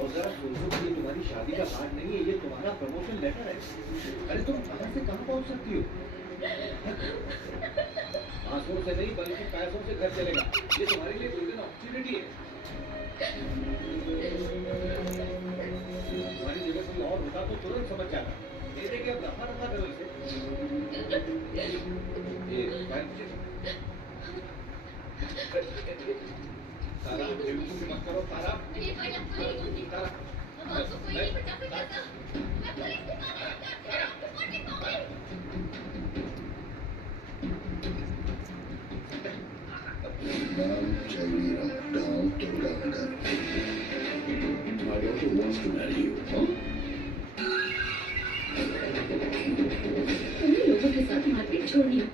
और जरा सोचो कि ये तुम्हारी शादी का कार्ड नहीं है, ये तुम्हारा प्रमोशन लेटर है। अरे तुम कहां से कहां पहुंच सकती हो? आंसुओं से नहीं बल्कि पैसों से घर चलेगा। ये तुम्हारे लिए गोल्डन अपॉर्चुनिटी है। तुम्हारी जगह कोई और होता तो तुरंत समझ जाता। ये देखिए अब रफा रफा करो इसे। ये तारा बेवकूफी मत करो तारा। तारा आपको कोई नहीं बचा सकता। मैं पुलिस को कॉल करूंगा। Down to London. My daughter wants to marry you, huh? तुम्हें लोगों के साथ मारपीट छोड़नी है।